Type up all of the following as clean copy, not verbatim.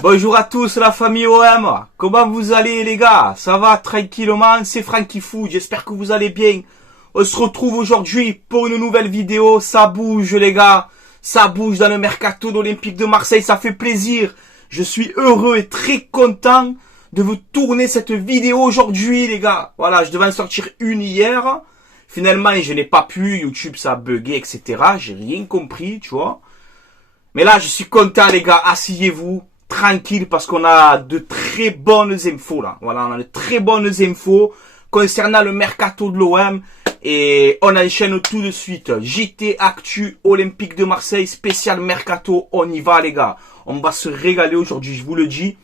Bonjour à tous la famille OM, comment vous allez les gars? Ça va tranquillement, c'est Franky Foot, j'espère que vous allez bien. On se retrouve aujourd'hui pour une nouvelle vidéo, ça bouge les gars, ça bouge dans le mercato d'Olympique de Marseille, ça fait plaisir. Je suis heureux et très content de vous tourner cette vidéo aujourd'hui les gars. Voilà, je devais en sortir une hier, finalement je n'ai pas pu, YouTube ça a bugué etc, j'ai rien compris tu vois. Mais là je suis content les gars, asseyez-vous. Tranquille parce qu'on a de très bonnes infos là. Voilà, on a de très bonnes infos concernant le mercato de l'OM et on enchaîne tout de suite. JT Actu Olympique de Marseille spécial mercato, on y va les gars. On va se régaler aujourd'hui, je vous le dis.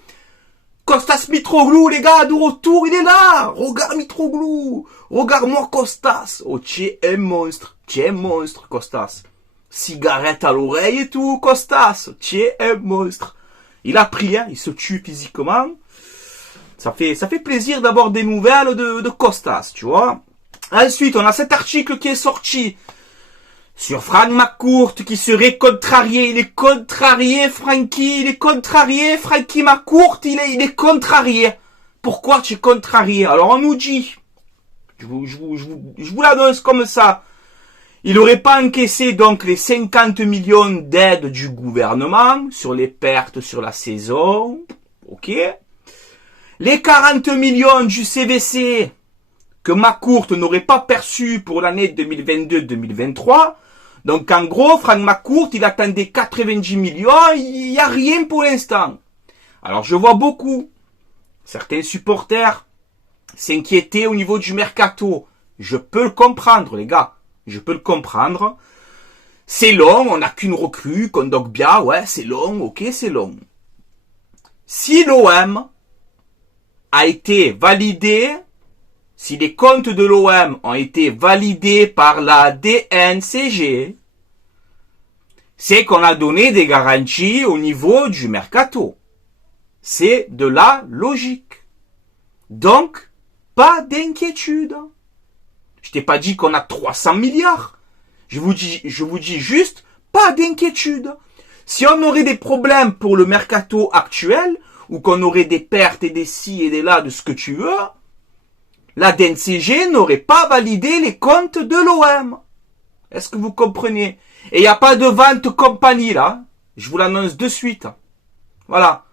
Kostas Mitroglou les gars, de retour, il est là. Regarde Mitroglou, regarde-moi Kostas. Oh tu es un monstre Kostas. Cigarette à l'oreille et tout Kostas, tu es un monstre. Il a pris, hein, il se tue physiquement. Ça fait plaisir d'avoir des nouvelles de Kostas, tu vois. Ensuite, on a cet article qui est sorti sur Franck McCourt qui serait contrarié. Il est contrarié, Francky. Il est contrarié, Francky McCourt. Il est contrarié. Pourquoi tu es contrarié? Alors, on nous dit, je vous l'annonce comme ça. Il n'aurait pas encaissé donc les 50 millions d'aides du gouvernement sur les pertes sur la saison. Ok. Les 40 millions du CVC que McCourt n'aurait pas perçu pour l'année 2022-2023. Donc en gros, Franck McCourt, il attendait 90 millions. Il n'y a rien pour l'instant. Alors je vois beaucoup certains supporters s'inquiéter au niveau du mercato. Je peux le comprendre les gars. Je peux le comprendre. C'est long, on n'a qu'une recrue, Kondogbia, ouais, c'est long, ok, c'est long. Si l'OM a été validé, si les comptes de l'OM ont été validés par la DNCG, c'est qu'on a donné des garanties au niveau du mercato. C'est de la logique. Donc, pas d'inquiétude. Je t'ai pas dit qu'on a 300 milliards. Je vous dis juste, pas d'inquiétude. Si on aurait des problèmes pour le mercato actuel, ou qu'on aurait des pertes et des ci et des là de ce que tu veux, la DNCG n'aurait pas validé les comptes de l'OM. Est-ce que vous comprenez? Et il n'y a pas de vente compagnie là. Je vous l'annonce de suite. Voilà.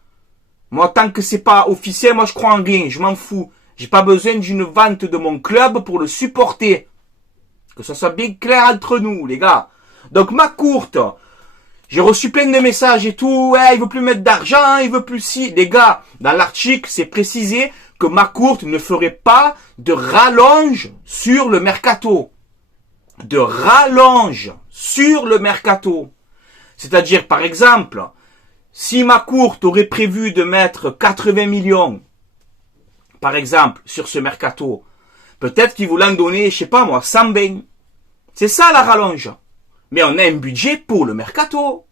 Moi, tant que c'est pas officiel, moi je crois en rien. Je m'en fous. J'ai pas besoin d'une vente de mon club pour le supporter. Que ce soit bien clair entre nous, les gars. Donc, McCourt, j'ai reçu plein de messages et tout. Ouais, il veut plus mettre d'argent, il veut plus si. Les gars, dans l'article, c'est précisé que McCourt ne ferait pas de rallonge sur le mercato. De rallonge sur le mercato. C'est-à-dire, par exemple, si McCourt aurait prévu de mettre 80 millions par exemple, sur ce mercato, peut-être qu'ils voulaient en donner, je sais pas moi, 120. C'est ça la rallonge. Mais on a un budget pour le mercato.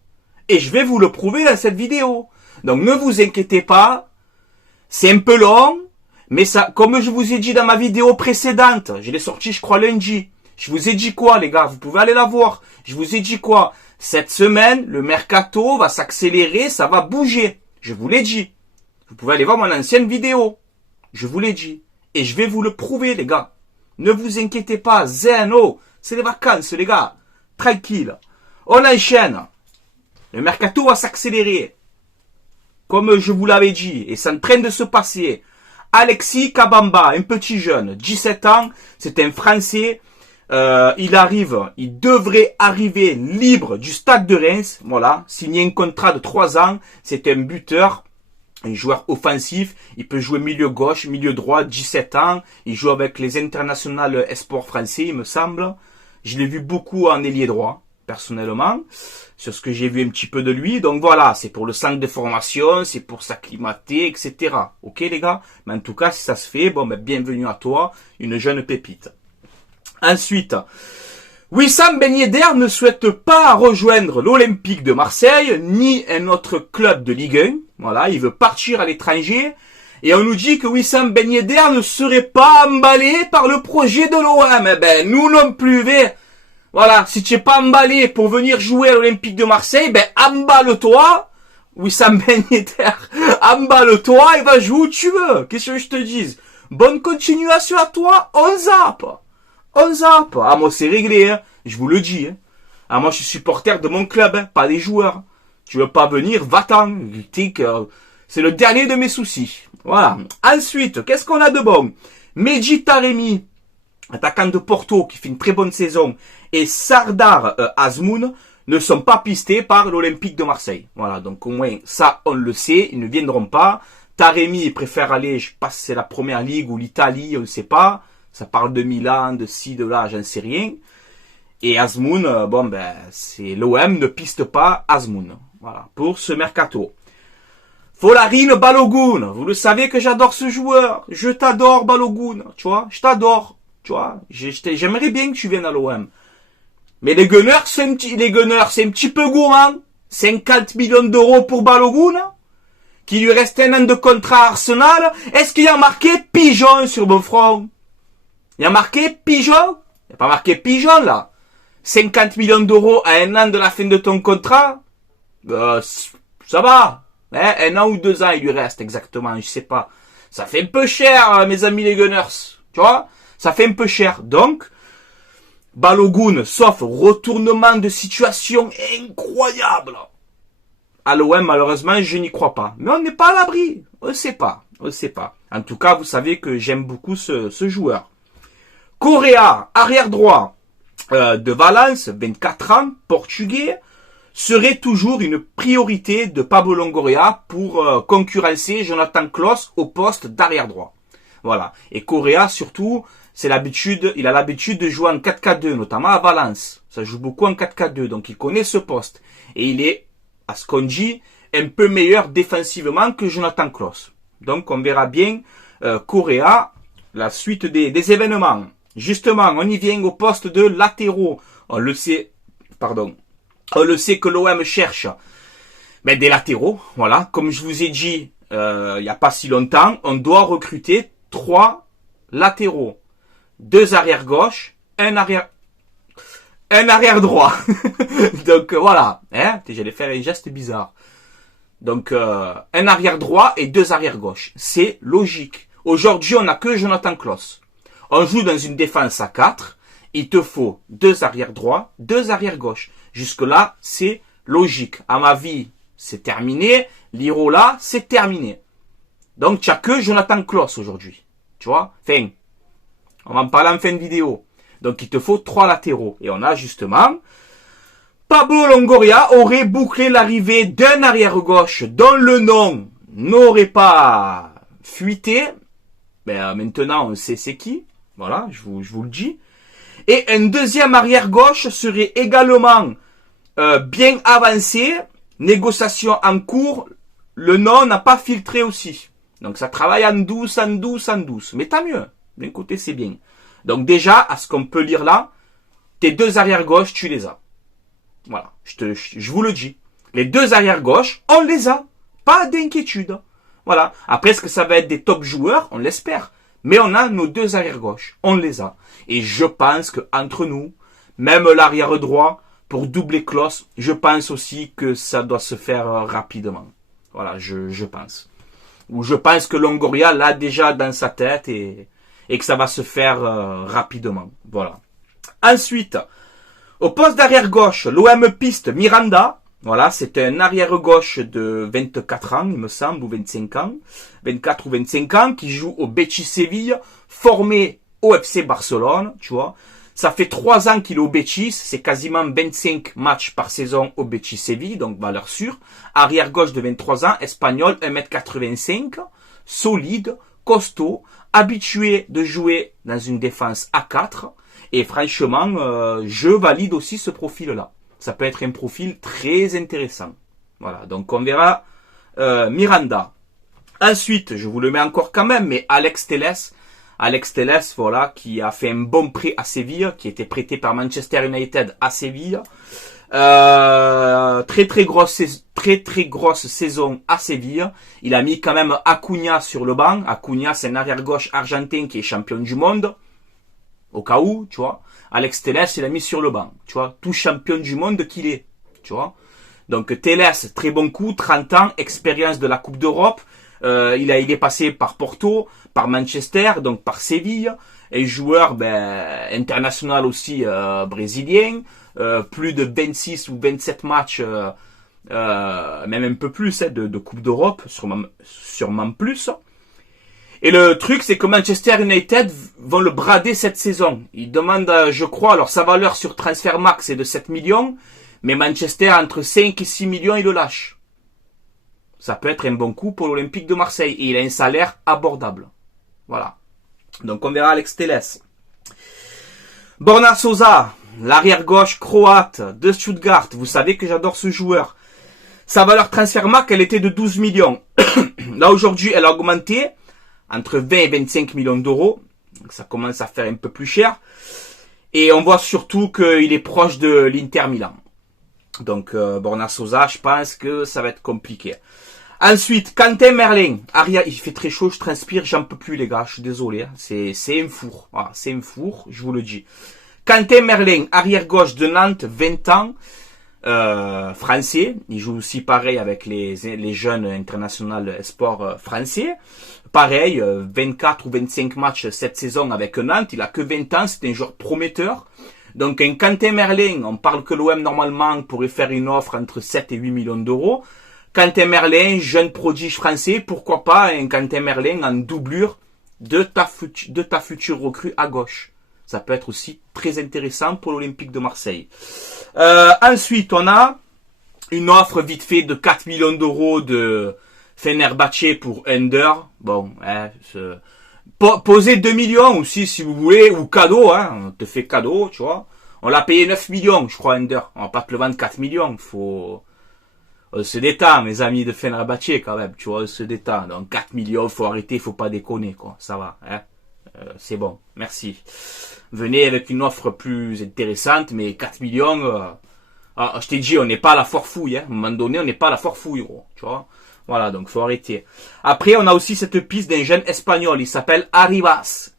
Et je vais vous le prouver dans cette vidéo. Donc ne vous inquiétez pas. C'est un peu long. Mais ça, comme je vous ai dit dans ma vidéo précédente, je l'ai sorti je crois lundi. Je vous ai dit quoi les gars? Vous pouvez aller la voir. Je vous ai dit quoi? Cette semaine, le mercato va s'accélérer, ça va bouger. Je vous l'ai dit. Vous pouvez aller voir mon ancienne vidéo. Je vous l'ai dit. Et je vais vous le prouver, les gars. Ne vous inquiétez pas. Zeno. C'est les vacances, les gars. Tranquille. On enchaîne. Le mercato va s'accélérer. Comme je vous l'avais dit. Et c'est en train de se passer. Alexis Kabamba, un petit jeune. 17 ans. C'est un Français. Il devrait arriver libre du stade de Reims. Voilà. Signer un contrat de 3 ans. C'est un buteur. Un joueur offensif, il peut jouer milieu gauche, milieu droit, 17 ans. Il joue avec les internationales espoirs français, il me semble. Je l'ai vu beaucoup en ailier droit, personnellement, sur ce que j'ai vu un petit peu de lui. Donc voilà, c'est pour le centre de formation, c'est pour s'acclimater, etc. Ok les gars? Mais en tout cas, si ça se fait, bon, ben, bienvenue à toi, une jeune pépite. Ensuite, Wissam Ben Yedder ne souhaite pas rejoindre l'Olympique de Marseille, ni un autre club de Ligue 1. Voilà, il veut partir à l'étranger. Et on nous dit que Wissam Ben Yedder ne serait pas emballé par le projet de l'OM. Eh ben, nous non plus, voilà, si tu n'es pas emballé pour venir jouer à l'Olympique de Marseille, ben, emballe-toi. Wissam Ben Yedder, emballe-toi et va jouer où tu veux. Qu'est-ce que je te dise? Bonne continuation à toi, on zappe. On zappe. Ah, moi, c'est réglé, hein. Je vous le dis, hein. Ah, moi, je suis supporter de mon club, hein, pas des joueurs. Tu veux pas venir, va-t'en. C'est le dernier de mes soucis. Voilà. Ensuite, qu'est-ce qu'on a de bon? Mehdi Taremi, attaquant de Porto, qui fait une très bonne saison, et Sardar Azmoun ne sont pas pistés par l'Olympique de Marseille. Voilà, donc au moins, ça, on le sait, ils ne viendront pas. Taremi préfère aller, je pense c'est la première ligue ou l'Italie, on ne sait pas. Ça parle de Milan, de ci, de là, j'en sais rien. Et Azmoun, bon ben, c'est l'OM ne piste pas Azmoun. Voilà, pour ce mercato. Folarin Balogun, vous le savez que j'adore ce joueur. Je t'adore Balogun, tu vois, je t'adore, tu vois. J'aimerais bien que tu viennes à l'OM. Mais les Gunners, c'est un petit peu gourmand. 50 millions d'euros pour Balogun, qui lui reste un an de contrat à Arsenal. Est-ce qu'il y a marqué Pigeon sur mon front? Il y a marqué Pigeon? Il n'y a pas marqué Pigeon, là. 50 millions d'euros à un an de la fin de ton contrat? Ça va. Hein, un an ou 2 ans, il lui reste exactement, je sais pas. Ça fait un peu cher, mes amis les Gunners. Tu vois? Ça fait un peu cher. Donc, Balogun, sauf retournement de situation incroyable. À l'OM, malheureusement, je n'y crois pas. Mais on n'est pas à l'abri. On ne sait pas. On ne sait pas. En tout cas, vous savez que j'aime beaucoup ce joueur. Correa, arrière droit de Valence, 24 ans, portugais, serait toujours une priorité de Pablo Longoria pour concurrencer Jonathan Klaus au poste d'arrière droit. Voilà. Et Correa, surtout, il a l'habitude de jouer en 4-4-2, notamment à Valence. Ça joue beaucoup en 4-4-2, donc il connaît ce poste. Et il est, à ce qu'on dit, un peu meilleur défensivement que Jonathan Klaus. Donc on verra bien Correa, la suite des événements. Justement, on y vient au poste de latéraux. On le sait que l'OM cherche des latéraux. Voilà, comme je vous ai dit il n'y a pas si longtemps, on doit recruter 3 latéraux. 2 arrière gauche, un arrière droit. Donc voilà, hein, j'allais faire un geste bizarre. Donc un arrière droit et 2 arrière gauche. C'est logique. Aujourd'hui, on n'a que Jonathan Klaus. On joue dans une défense à 4. Il te faut 2 arrière droits, 2 arrière gauche. Jusque-là, c'est logique. À ma vie, c'est terminé. L'Irola, c'est terminé. Donc, tu n'as que Jonathan Klaus aujourd'hui. Tu vois? Enfin, on va en parler en fin de vidéo. Donc, il te faut 3 latéraux. Et on a justement, Pablo Longoria aurait bouclé l'arrivée d'un arrière gauche dont le nom n'aurait pas fuité. Ben, maintenant, on sait c'est qui. Voilà, je vous le dis. Et un deuxième arrière gauche serait également bien avancé. Négociation en cours. Le nom n'a pas filtré aussi. Donc ça travaille en douce. Mais tant mieux. D'un côté, c'est bien. Donc déjà, à ce qu'on peut lire là, tes 2 arrières gauche, tu les as. Voilà, je vous le dis. Les 2 arrières gauche, on les a. Pas d'inquiétude. Voilà. Après, est-ce que ça va être des top joueurs? On l'espère. Mais on a nos 2 arrières gauche. On les a. Et je pense que entre nous, même l'arrière droit, pour doubler Klaus, je pense aussi que ça doit se faire rapidement. Voilà, je pense. Ou je pense que Longoria l'a déjà dans sa tête et que ça va se faire rapidement. Voilà. Ensuite, au poste d'arrière gauche, l'OM piste Miranda. Voilà, c'est un arrière gauche de 24 ans, il me semble, ou 25 ans. 24 ou 25 ans, qui joue au Betis Séville, formé au FC Barcelone, tu vois. Ça fait 3 ans qu'il est au Betis, c'est quasiment 25 matchs par saison au Betis Séville, donc valeur sûre. Arrière gauche de 23 ans, espagnol, 1m85, solide, costaud, habitué de jouer dans une défense à 4. Et franchement, je valide aussi ce profil-là. Ça peut être un profil très intéressant. Voilà, donc on verra Miranda. Ensuite, je vous le mets encore quand même, mais Alex Telles, voilà, qui a fait un bon prêt à Séville, qui a été prêté par Manchester United à Séville. Très grosse saison à Séville. Il a mis quand même Acuna sur le banc. Acuna, c'est un arrière-gauche argentin qui est champion du monde. Au cas où, tu vois. Alex Telles, il a mis sur le banc. Tu vois, tout champion du monde qu'il est. Tu vois. Donc Telles, très bon coup, 30 ans, expérience de la Coupe d'Europe. Il est passé par Porto, par Manchester, donc par Séville. Et joueur international aussi brésilien. Plus de 26 ou 27 matchs, même un peu plus de Coupe d'Europe, sûrement plus. Et le truc, c'est que Manchester United vont le brader cette saison. Ils demandent, je crois, alors sa valeur sur Transfermarkt est de 7 millions, mais Manchester, entre 5 et 6 millions, il le lâche. Ça peut être un bon coup pour l'Olympique de Marseille. Et il a un salaire abordable. Voilà. Donc on verra Alex Telles. Borna Sosa, l'arrière-gauche croate de Stuttgart. Vous savez que j'adore ce joueur. Sa valeur Transfermarkt, elle était de 12 millions. Là, aujourd'hui, elle a augmenté entre 20 et 25 millions d'euros. Donc ça commence à faire un peu plus cher. Et on voit surtout qu'il est proche de l'Inter Milan. Donc Borna Sosa, je pense que ça va être compliqué. Ensuite, Quentin Merlin. Il fait très chaud, je transpire, j'en peux plus les gars, je suis désolé. C'est un four. Voilà, c'est un four, je vous le dis. Quentin Merlin, arrière gauche de Nantes, 20 ans. Français. Il joue aussi pareil avec les jeunes internationaux espoirs français. Pareil, 24 ou 25 matchs cette saison avec Nantes. Il a que 20 ans, c'est un joueur prometteur. Donc un Quentin Merlin, on parle que l'OM normalement pourrait faire une offre entre 7 et 8 millions d'euros. Quentin Merlin, jeune prodige français, pourquoi pas un Quentin Merlin en doublure de ta future recrue à gauche. Ça peut être aussi très intéressant pour l'Olympique de Marseille. Ensuite, on a une offre vite fait de 4 millions d'euros de Fenerbahçe pour Ender. Bon, posez 2 millions aussi si vous voulez, ou cadeau, on te fait cadeau, tu vois. On l'a payé 9 millions, je crois, Ender. On va pas te le vendre 4 millions, faut... se détend, mes amis de Fenerbahçe, quand même, tu vois, se détend. Donc 4 millions, faut arrêter, faut pas déconner, quoi. Ça va, c'est bon, merci. Venez avec une offre plus intéressante, mais 4 millions, je t'ai dit, on n'est pas à la forfouille, À un moment donné, on n'est pas à la forfouille, gros, tu vois. Voilà, donc faut arrêter. Après, on a aussi cette piste d'un jeune espagnol, il s'appelle Arribas.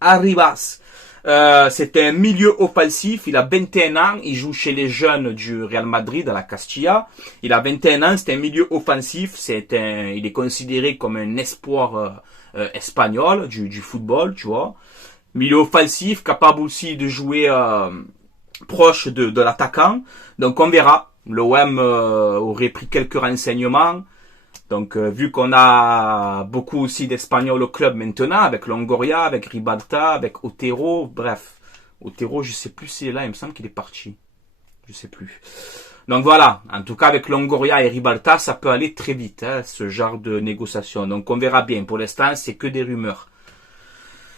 C'est un milieu offensif, il a 21 ans, il joue chez les jeunes du Real Madrid à la Castilla. Il a 21 ans, c'est un milieu offensif, il est considéré comme un espoir espagnol du football, tu vois. Milieu offensif, capable aussi de jouer proche de l'attaquant. Donc on verra. L'OM aurait pris quelques renseignements. Donc vu qu'on a beaucoup aussi d'Espagnols au club maintenant, avec Longoria, avec Ribalta, avec Otero, bref. Otero, je sais plus s'il est là, il me semble qu'il est parti. Je sais plus. Donc voilà, en tout cas avec Longoria et Ribalta, ça peut aller très vite, ce genre de négociation. Donc on verra bien. Pour l'instant, c'est que des rumeurs.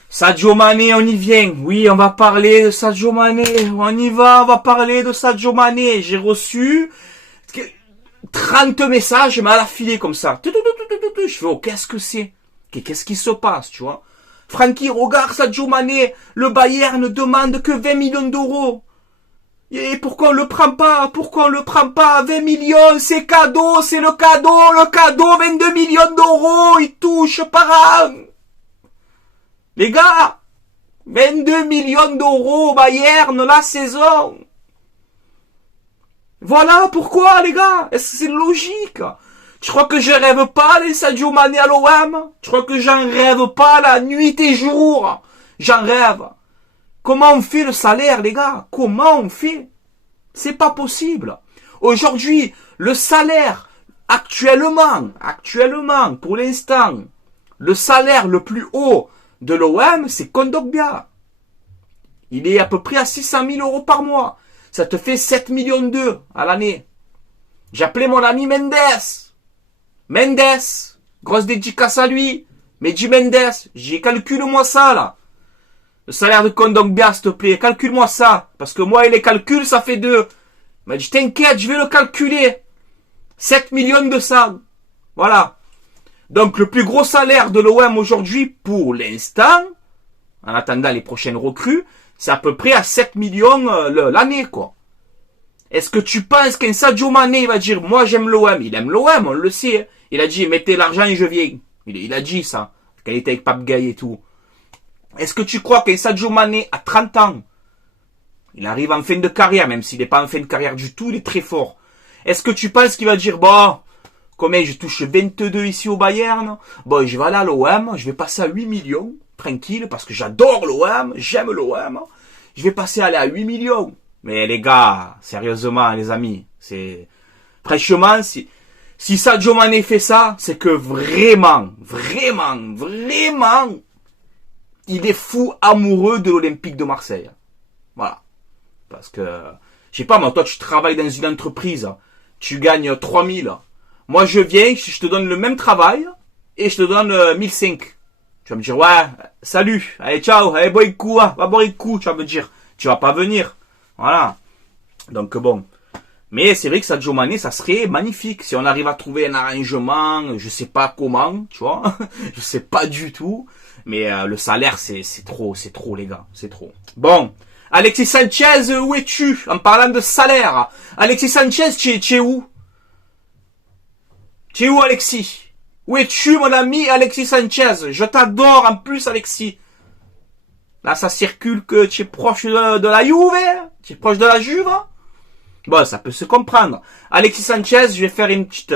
Sadio Mané, on y vient. Oui, on va parler de Sadio Mané. On y va, on va parler de Sadio Mané. J'ai reçu 30 messages, mais à la filée comme ça. Je fais, oh, qu'est-ce que c'est? Qu'est-ce qui se passe, tu vois? Francky, regarde Sadio Mané. Le Bayern ne demande que 20 millions d'euros. Et pourquoi on le prend pas? Pourquoi on le prend pas? 20 millions, c'est cadeau, c'est le cadeau, 22 millions d'euros, il touche par an. Les gars, 22 millions d'euros au Bayern la saison. Voilà pourquoi, les gars. Est-ce que c'est logique? Tu crois que je rêve pas les Sadio Mané à l'OM? Tu crois que j'en rêve pas la nuit et jour? J'en rêve. Comment on fait le salaire, les gars? Comment on fait? C'est pas possible. Aujourd'hui, le salaire, actuellement, pour l'instant, le salaire le plus haut de l'OM, c'est Kondogbia. Il est à peu près à 600 000 euros par mois. Ça te fait 7 millions d'euros à l'année. J'ai appelé mon ami Mendes. Grosse dédicace à lui. Mehdi Mendes. J'ai calcule-moi ça, là. Le salaire de Kondogbia, s'il te plaît. Calcule-moi ça. Parce que moi et les calculs, ça fait 2. Il m'a dit, t'inquiète, je vais le calculer. 7 millions de ça. Voilà. Donc, le plus gros salaire de l'OM aujourd'hui, pour l'instant, en attendant les prochaines recrues, c'est à peu près à 7 millions l'année, quoi. Est-ce que tu penses qu'un Sadio Mané va dire, moi j'aime l'OM? Il aime l'OM, on le sait. Il a dit, mettez l'argent et je viens. Il a dit ça. Quand il était avec Pape Gaye et tout. Est-ce que tu crois qu'un Sadio Mané à 30 ans, il arrive en fin de carrière, même s'il n'est pas en fin de carrière du tout, il est très fort. Est-ce que tu penses qu'il va dire, bon, combien je touche 22 ici au Bayern, bon, je vais aller à l'OM, je vais passer à 8 millions, tranquille, parce que j'adore l'OM, j'aime l'OM, je vais passer à aller à 8 millions. Mais les gars, sérieusement, les amis, franchement, si Sadio Mané fait ça, c'est que vraiment, il est fou amoureux de l'Olympique de Marseille. Voilà. Parce que, je sais pas, moi, toi, tu travailles dans une entreprise, tu gagnes 3000. Moi, je viens, je te donne le même travail, et je te donne 1005. Tu vas me dire, ouais, salut, allez, ciao, allez, bois un coup, va boire un coup, tu vas me dire, tu vas pas venir. Voilà. Donc, bon. Mais c'est vrai que Sadio Mané, ça serait magnifique. Si on arrive à trouver un arrangement, je sais pas comment, tu vois. Je sais pas du tout. Mais le salaire, c'est trop, les gars. C'est trop. Bon. Alexis Sanchez, où es-tu? En parlant de salaire. Alexis Sanchez, tu es où? Tu es où, Alexis? Où es-tu, mon ami Alexis Sanchez? Je t'adore en plus, Alexis. Là, ça circule que tu es proche de la Juve. Tu es proche de la Juve. Bon, ça peut se comprendre. Alexis Sanchez, je vais faire une petite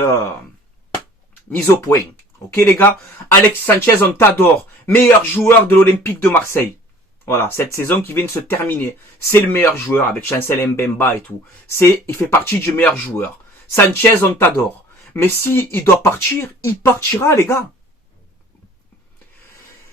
mise au point. Ok, les gars? Alexis Sanchez, on t'adore. Meilleur joueur de l'Olympique de Marseille. Voilà, cette saison qui vient de se terminer. C'est le meilleur joueur avec Chancel Mbemba et tout. Il fait partie du meilleur joueur. Sanchez, on t'adore. Mais si il doit partir, il partira, les gars.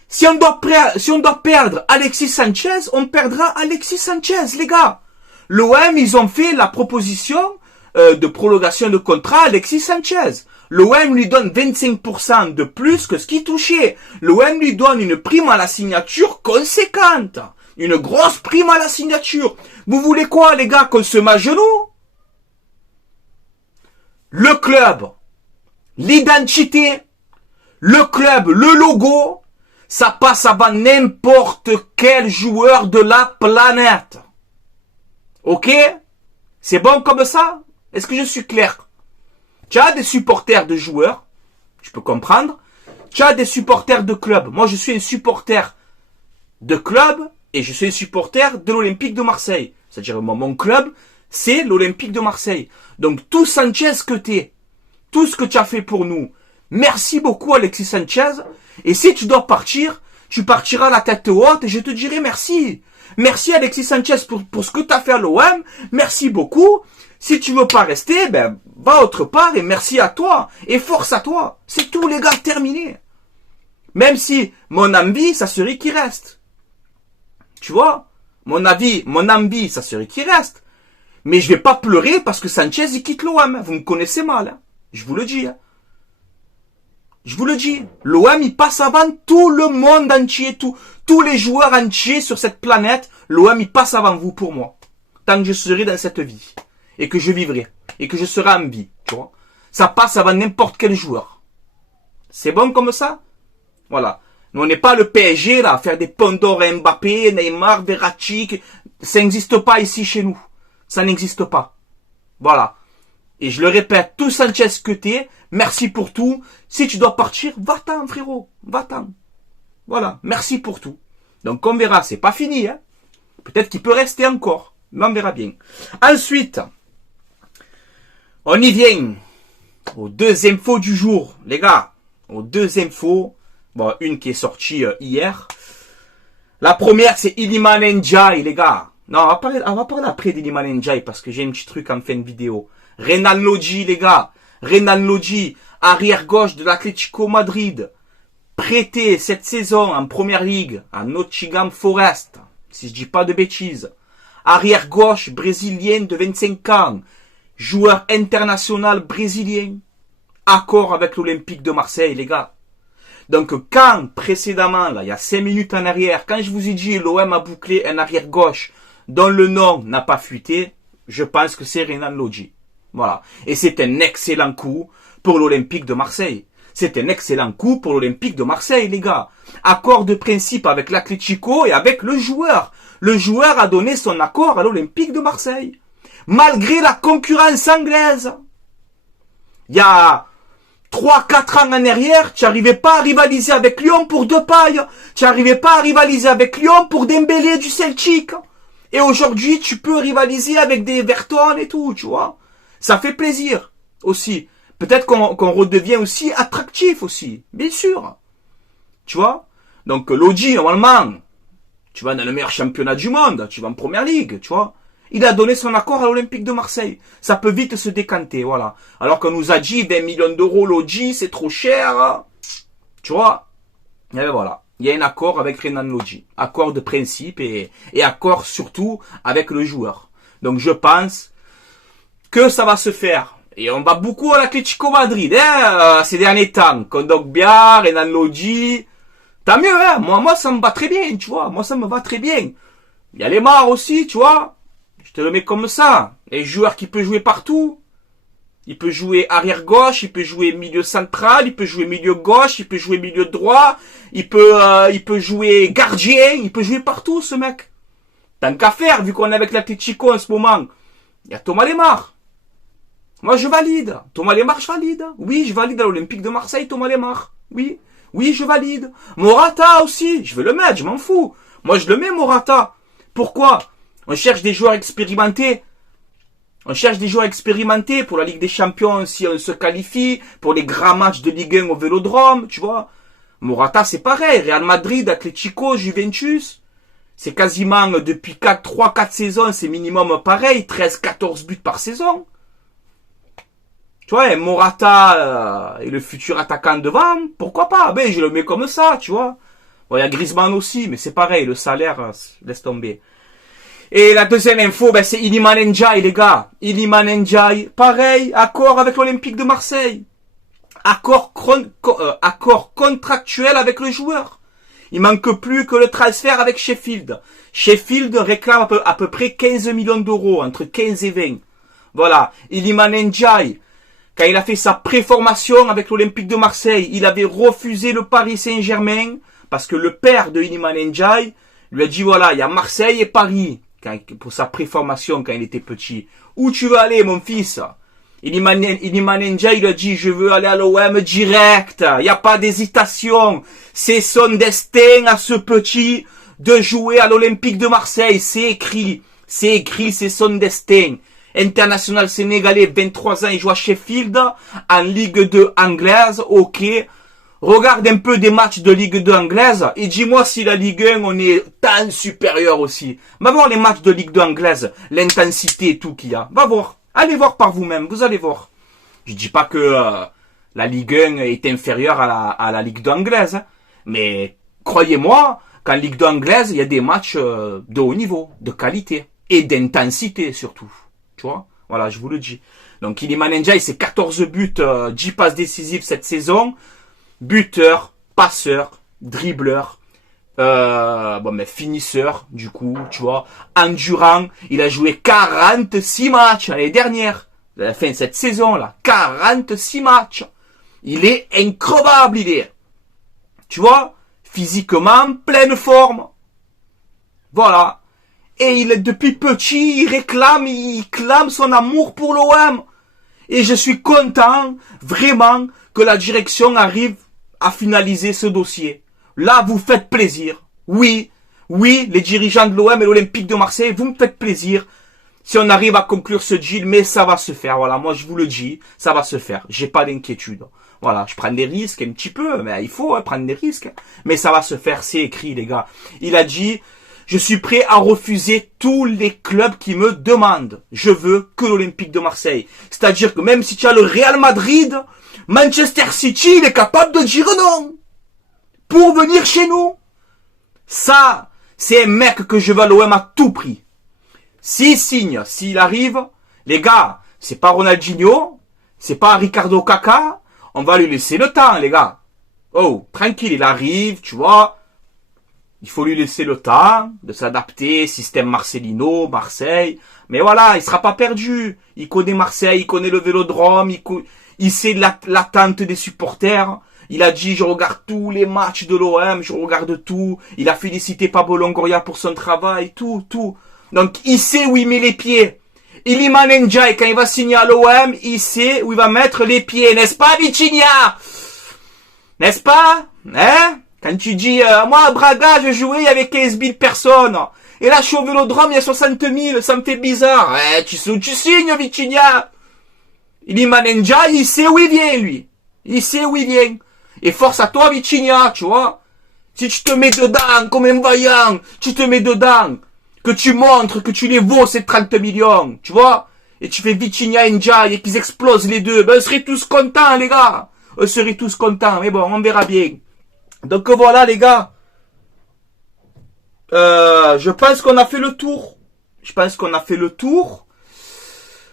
Si on doit perdre Alexis Sanchez, on perdra Alexis Sanchez, les gars. L'OM, ils ont fait la proposition de prolongation de contrat à Alexis Sanchez. L'OM lui donne 25% de plus que ce qu'il touchait. L'OM lui donne une prime à la signature conséquente. Une grosse prime à la signature. Vous voulez quoi, les gars, qu'on se met à genoux? Le club, l'identité, le club, le logo, ça passe avant n'importe quel joueur de la planète. Ok? C'est bon comme ça? Est-ce que je suis clair? Tu as des supporters de joueurs, je peux comprendre. Tu as des supporters de club. Moi, je suis un supporter de club et je suis un supporter de l'Olympique de Marseille. C'est-à-dire, mon club, c'est l'Olympique de Marseille. Donc, tout Sanchez que t'es, tout ce que tu as fait pour nous, merci beaucoup, Alexis Sanchez. Et si tu dois partir, tu partiras la tête haute et je te dirai merci. Merci Alexis Sanchez pour ce que tu as fait à l'OM. Merci beaucoup. Si tu veux pas rester, ben, va autre part et merci à toi. Et force à toi. C'est tout, les gars, terminé. Même si mon envie, ça serait qu'il reste. Tu vois? Mon envie, ça serait qu'il reste. Mais je vais pas pleurer parce que Sanchez, il quitte l'OM. Vous me connaissez mal. Hein. Je vous le dis. Hein. Je vous le dis, l'OM, il passe avant tout le monde entier, tous les joueurs entiers sur cette planète, l'OM, il passe avant vous pour moi. Tant que je serai dans cette vie. Et que je vivrai. Et que je serai en vie, tu vois. Ça passe avant n'importe quel joueur. C'est bon comme ça? Voilà. Nous, on n'est pas le PSG, là, à faire des Pandore à Mbappé, Neymar, Verratti. Ça n'existe pas ici chez nous. Ça n'existe pas. Voilà. Et je le répète, tout Sanchez que t'es, merci pour tout. Si tu dois partir, va-t'en, frérot. Va-t'en. Voilà. Merci pour tout. Donc, on verra. C'est pas fini, hein. Peut-être qu'il peut rester encore. Mais on verra bien. Ensuite, on y vient aux deux infos du jour, les gars. Aux deux infos. Bon, une qui est sortie hier. La première, c'est Iliman Ndiaye, les gars. Non, on va parler après d'Iliman Ndiaye parce que j'ai un petit truc en fin de vidéo. Renan Lodji, les gars. Renan Lodji, arrière gauche de l'Atlético Madrid. Prêté cette saison en première ligue à Nottingham Forest. Si je dis pas de bêtises. Arrière gauche brésilien de 25 ans. Joueur international brésilien. Accord avec l'Olympique de Marseille, les gars. Donc, quand, précédemment, là, il y a 5 minutes en arrière, quand je vous ai dit l'OM a bouclé un arrière gauche dont le nom n'a pas fuité, je pense que c'est Renan Lodji. Voilà. Et c'est un excellent coup pour l'Olympique de Marseille. C'est un excellent coup pour l'Olympique de Marseille, les gars. Accord de principe avec l'Atlético et avec le joueur. Le joueur a donné son accord à l'Olympique de Marseille. Malgré la concurrence anglaise. Il y a 3-4 ans en arrière, tu n'arrivais pas à rivaliser avec Lyon pour Depay. Tu n'arrivais pas à rivaliser avec Lyon pour Dembélé du Celtic. Et aujourd'hui, tu peux rivaliser avec des Everton et tout, tu vois. Ça fait plaisir aussi. Peut-être qu'on redevient aussi attractif aussi, bien sûr. Tu vois? Donc Lodji, normalement, tu vas dans le meilleur championnat du monde, tu vas en première ligue, tu vois. Il a donné son accord à l'Olympique de Marseille. Ça peut vite se décanter, voilà. Alors qu'on nous a dit 20 millions d'euros Lodji, c'est trop cher. Tu vois? Et bien voilà. Il y a un accord avec Renan Lodji. Accord de principe et accord surtout avec le joueur. Donc je pense que ça va se faire. Et on va beaucoup à l'Atlético Madrid, ces derniers temps. Kondogbia, Renan Lodji. Tant mieux, hein. Moi, ça me va très bien, tu vois. Moi, ça me va très bien. Il y a les marres aussi, tu vois. Je te le mets comme ça. Un joueur qui peut jouer partout. Il peut jouer arrière gauche, il peut jouer milieu central, il peut jouer milieu gauche, il peut jouer milieu droit, il peut jouer gardien, il peut jouer partout, ce mec. Tant qu'à faire, vu qu'on est avec l'Atlético en ce moment. Il y a Thomas Lemar. Moi, je valide. Thomas Lemar, je valide. Oui, je valide à l'Olympique de Marseille, Thomas Lemar. Oui. Oui, je valide. Morata aussi. Je vais le mettre, je m'en fous. Moi, je le mets, Morata. Pourquoi? On cherche des joueurs expérimentés. On cherche des joueurs expérimentés pour la Ligue des Champions si on se qualifie, pour les grands matchs de Ligue 1 au Vélodrome, tu vois. Morata, c'est pareil. Real Madrid, Atlético, Juventus. C'est quasiment depuis 3-4 saisons, c'est minimum pareil. 13-14 buts par saison. Tu vois, Morata et le futur attaquant devant, pourquoi pas? Ben, je le mets comme ça, tu vois. Bon, il y a Griezmann aussi, mais c'est pareil, le salaire, laisse tomber. Et la deuxième info, ben, c'est Iliman Ndiaye, les gars. Iliman Ndiaye, pareil, accord avec l'Olympique de Marseille. Accord contractuel avec le joueur. Il manque plus que le transfert avec Sheffield. Sheffield réclame à peu près 15 millions d'euros, entre 15 et 20. Voilà, Iliman Ndiaye. Quand il a fait sa préformation avec l'Olympique de Marseille, il avait refusé le Paris Saint-Germain parce que le père de Iliman Ndiaye lui a dit voilà, il y a Marseille et Paris pour sa préformation quand il était petit. Où tu veux aller, mon fils? Iliman Ndiaye lui a dit je veux aller à l'OM direct. Il n'y a pas d'hésitation. C'est son destin à ce petit de jouer à l'Olympique de Marseille. C'est écrit, c'est son destin. International sénégalais, 23 ans, il joue à Sheffield, en Ligue 2 anglaise, ok. Regarde un peu des matchs de Ligue 2 anglaise, et dis-moi si la Ligue 1, on est tant supérieur aussi. Va voir les matchs de Ligue 2 anglaise, l'intensité et tout qu'il y a. Va voir. Allez voir par vous-même, vous allez voir. Je dis pas que la Ligue 1 est inférieure à la Ligue 2 anglaise, hein. Mais croyez-moi, qu'en Ligue 2 anglaise, il y a des matchs de haut niveau, de qualité, et d'intensité surtout. Tu vois, voilà, je vous le dis. Donc, Iliman Ndiaye, c'est 14 buts, 10 passes décisives cette saison. Buteur, passeur, dribbleur, mais finisseur, du coup, tu vois. Endurant, il a joué 46 matchs l'année dernière. À la fin de cette saison-là, 46 matchs. Il est incroyable, il est. Tu vois, physiquement, pleine forme. Voilà. Et il est depuis petit, il clame son amour pour l'OM. Et je suis content, vraiment, que la direction arrive à finaliser ce dossier. Là, vous faites plaisir. Oui, les dirigeants de l'OM et l'Olympique de Marseille, vous me faites plaisir. Si on arrive à conclure ce deal, mais ça va se faire. Voilà, moi je vous le dis, ça va se faire. J'ai pas d'inquiétude. Voilà, je prends des risques un petit peu, mais il faut prendre des risques. Mais ça va se faire, c'est écrit, les gars. Il a dit... Je suis prêt à refuser tous les clubs qui me demandent. Je veux que l'Olympique de Marseille. C'est-à-dire que même si tu as le Real Madrid, Manchester City, il est capable de dire non. Pour venir chez nous. Ça, c'est un mec que je veux à l'OM à tout prix. S'il signe, s'il arrive, les gars, c'est pas Ronaldinho, c'est pas Ricardo Caca. On va lui laisser le temps, les gars. Oh, tranquille, il arrive, tu vois. Il faut lui laisser le temps de s'adapter, système Marcelino, Marseille. Mais voilà, il sera pas perdu. Il connaît Marseille, il connaît le Vélodrome, il sait l'attente des supporters. Il a dit, je regarde tous les matchs de l'OM, je regarde tout. Il a félicité Pablo Longoria pour son travail, tout. Donc, il sait où il met les pieds. Iliman Ndiaye, quand il va signer à l'OM, il sait où il va mettre les pieds. N'est-ce pas, Vitinha? N'est-ce pas? Hein? Quand tu dis, moi, à Braga, je jouais, il y avait 15 000 personnes. Et là, je suis au Vélodrome, il y a 60 000, ça me fait bizarre. Tu sais où tu signes, Vitinha? Iliman Ndiaye, il sait où il vient, lui. Il sait où il vient. Et force à toi, Vitinha, tu vois. Si tu te mets dedans, comme un vaillant, tu te mets dedans, que tu montres que tu les vaux, ces 30 millions, tu vois. Et tu fais Vitinha Ndiaye et qu'ils explosent les deux. Ben, on serait tous contents, les gars. On serait tous contents. Mais bon, on verra bien. Donc voilà, les gars. Je pense qu'on a fait le tour. Je pense qu'on a fait le tour.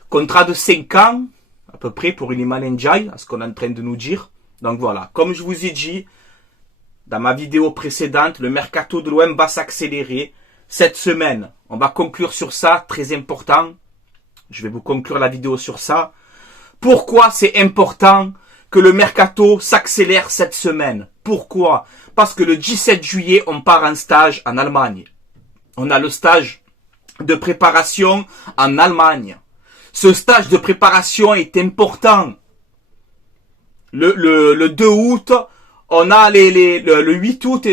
Contrat de 5 ans, à peu près, pour Iliman Ndiaye, à ce qu'on est en train de nous dire. Donc voilà, comme je vous ai dit, dans ma vidéo précédente, le mercato de l'OM va s'accélérer. Cette semaine, on va conclure sur ça, très important. Je vais vous conclure la vidéo sur ça. Pourquoi c'est important que le mercato s'accélère cette semaine? Pourquoi? Parce que le 17 juillet, on part en stage en Allemagne. On a le stage de préparation en Allemagne. Ce stage de préparation est important. Le 2 août, on a le 8 août,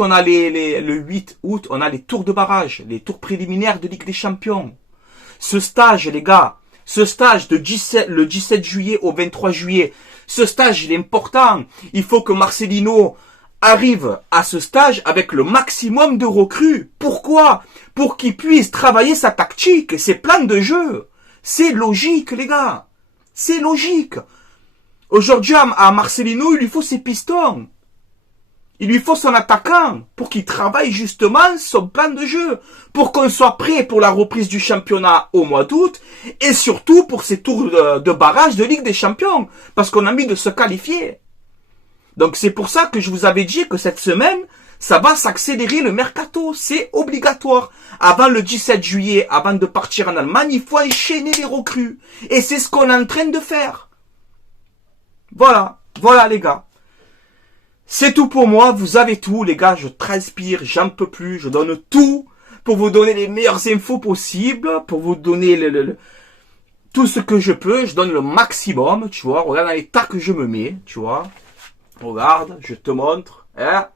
on a le 8 août, on a les tours de barrage, les tours préliminaires de Ligue des Champions. Ce stage, les gars, ce stage de le 17 juillet au 23 juillet, ce stage, il est important. Il faut que Marcelino arrive à ce stage avec le maximum de recrues. Pourquoi? Pour qu'il puisse travailler sa tactique et ses plans de jeu. C'est logique, les gars. C'est logique. Aujourd'hui, à Marcelino, il lui faut ses pistons. Il lui faut son attaquant pour qu'il travaille justement son plan de jeu. Pour qu'on soit prêt pour la reprise du championnat au mois d'août. Et surtout pour ces tours de barrage de Ligue des Champions. Parce qu'on a envie de se qualifier. Donc c'est pour ça que je vous avais dit que cette semaine, ça va s'accélérer le mercato. C'est obligatoire. Avant le 17 juillet, avant de partir en Allemagne, il faut enchaîner les recrues. Et c'est ce qu'on est en train de faire. Voilà. Voilà les gars. C'est tout pour moi, vous avez tout les gars, je transpire, j'en peux plus, je donne tout pour vous donner les meilleures infos possibles, pour vous donner tout ce que je peux, je donne le maximum, tu vois, regarde dans l'état que je me mets, tu vois, regarde, je te montre, hein.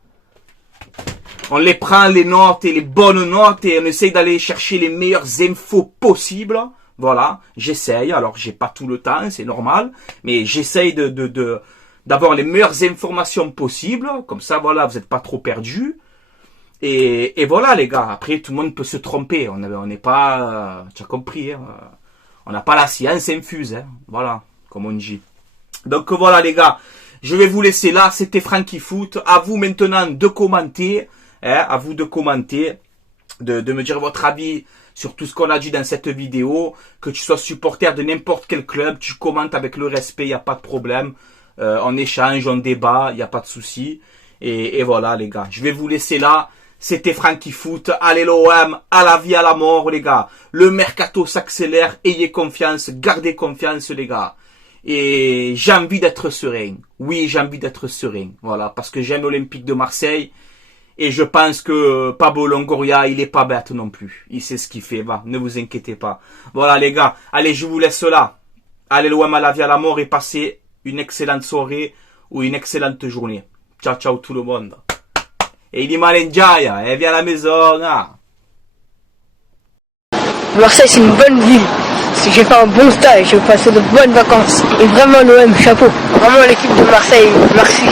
On les prend les notes et les bonnes notes et on essaye d'aller chercher les meilleures infos possibles, voilà, j'essaye, alors j'ai pas tout le temps, c'est normal, mais j'essaye d'avoir les meilleures informations possibles, comme ça, voilà, vous n'êtes pas trop perdus. Et voilà, les gars, après, tout le monde peut se tromper, on n'est pas, tu as compris, hein, on n'a pas la science infuse, hein, voilà, comme on dit. Donc voilà, les gars, je vais vous laisser là, c'était Franky Foot, à vous maintenant de commenter, hein, à vous de commenter, de me dire votre avis sur tout ce qu'on a dit dans cette vidéo, que tu sois supporter de n'importe quel club, tu commentes avec le respect, il n'y a pas de problème. On échange, on débat, il n'y a pas de souci. Et voilà les gars, je vais vous laisser là. C'était Franky Foot, allez l'OM, à la vie, à la mort les gars. Le mercato s'accélère, ayez confiance, gardez confiance les gars. Et j'ai envie d'être serein. Oui, j'ai envie d'être serein. Voilà, parce que j'aime l'Olympique de Marseille. Et je pense que Pablo Longoria, il est pas bête non plus. Il sait ce qu'il fait, va, ne vous inquiétez pas. Voilà les gars, allez je vous laisse là. Allez l'OM à la vie, à la mort et passez une excellente soirée ou une excellente journée. Ciao, ciao tout le monde. Et Iliman Ndiaye, viens à la maison. Hein. Marseille, c'est une bonne ville. J'ai fait un bon stage, j'ai passé de bonnes vacances. Et vraiment, l'OM, chapeau. Vraiment, l'équipe de Marseille, merci.